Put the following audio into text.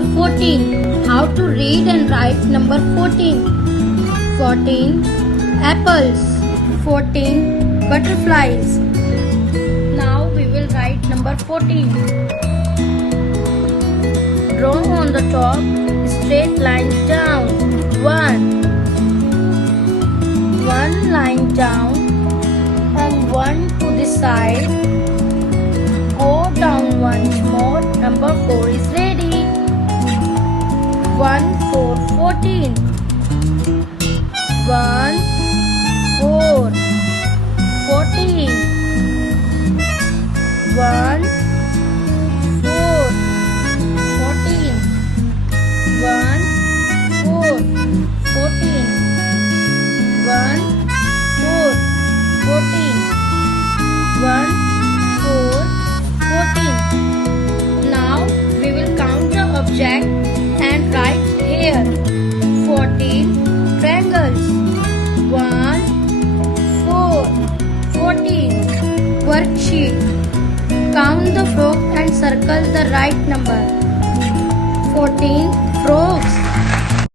number 14. How to read and write number 14. 14 apples. 14 butterflies. Now we will write number 14. Draw on the top straight lines down. One line down and one to the side. Go down once more. Number 4 is ready. 1 4 14. 1 4 14. 1 4 14. 1 4 14. 1 4 14. 1 4 14. Now we will count the object and write here 14 triangles. 1 4 14. Worksheet. Count the frog and circle the right number. 14 frogs.